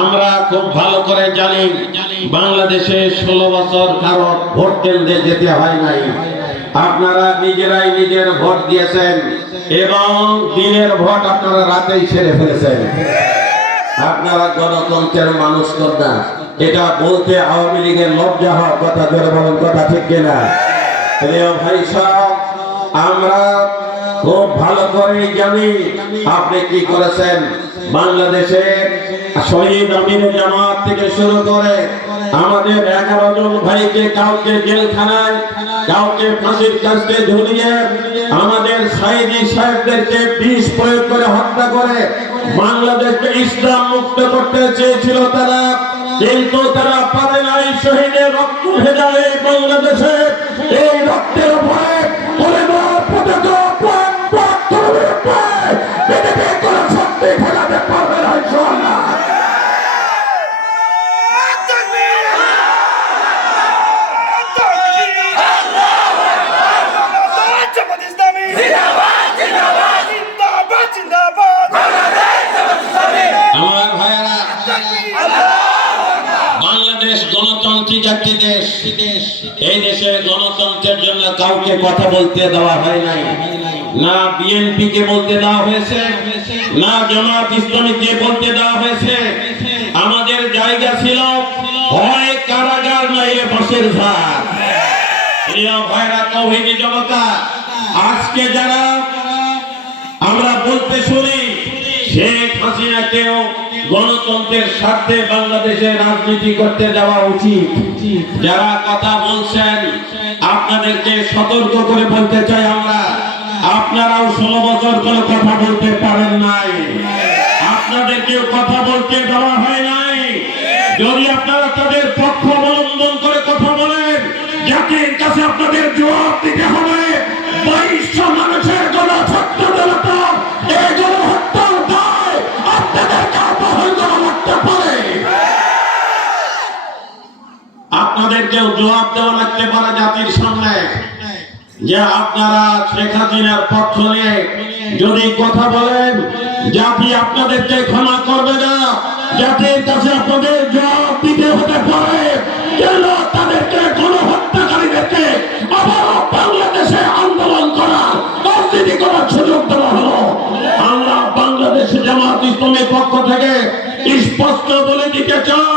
আমরা খুব ভালো করে জানি বাংলাদেশে ষোলো বছর কারও ভোট কেন্দ্রে যেতে হয় নাই। আপনারা নিজেরাই নিজের ভোট দিয়েছেন এবং দিনের ভোট আপনারা রাতেই সেরে ফেলেছেন। আপনারা গণতন্ত্রের মানুষ না। এটা বলতে আওয়ামী লীগের লজ্জা হওয়ার কথা ধরে বলেন, কথা ঠিক কিনা? ভাই সাহেব, আমরা খুব ভালো করে জানি আপনি কি করেছেন। বাংলাদেশে শহীদ আমির জামাত থেকে শুরু করে আমাদের এগারো জন ভাইকে কাউকে জেলখানায়, কাউকে ফাঁসির কাছে ঝুলিয়ে আমাদের সাইদি সাহেবদেরকে বিষ প্রয়োগ করে হত্যা করে বাংলাদেশকে ইসলাম মুক্ত করতে চেয়েছিল তারা। কিন্তু তারা পারে নাই শহীদের রক্ত ভেজালে বাংলাদেশে। এই রক্তের উপরে বাংলাদেশ গণতান্ত্রিক একটি দেশ। এই দেশে গণতন্ত্রের জন্য কাউকে কথা বলতে দেওয়া হয় নাই। না বিএনপি কে বলতে দেওয়া হয়েছে, না বলতে দেওয়া হয়েছে। আমাদের জায়গা ছিল হয় কারাগার ঝাড় প্রিয় ভাইরা, তৌহিদি জনতা, আজকে যারা আমরা বলতে শুনি শেখ হাসিনাকেও গণতন্ত্রের স্বার্থে বাংলাদেশে রাজনীতি করতে দেওয়া উচিত। যারা কথা বলছেন, আপনাদেরকে সতর্ক করে বলতে চাই আমরা, আপনারাও ষোলো বছর করে কথা বলতে পারেন নাই। আপনাদেরকেও কথা বলতে দেওয়া হয় নাই। যদি আপনারা তাদের পক্ষ অবলম্বন করে কথা বলেন, জাতির কাছে আপনাদের আপনাদেরকেও জবাব দেওয়া লাগতে পারে জাতির সামনে। যে আপনারা শেখ হাসিনার পক্ষ নিয়ে যদি কথা বলেন, জাতি আপনাদেরকে ক্ষমা করবে না। জাতির কাছে আপনাদের জবাব দিতে হতে পারে। কেন তাদেরকে গণহত্যাকারীদেরকে আবার বাংলাদেশে আন্দোলন করা রাজনীতি করার সুযোগ দেওয়া হলো? আমরা বাংলাদেশ জামাত ইসলামের পক্ষ থেকে স্পষ্ট বলে দিতে চাই।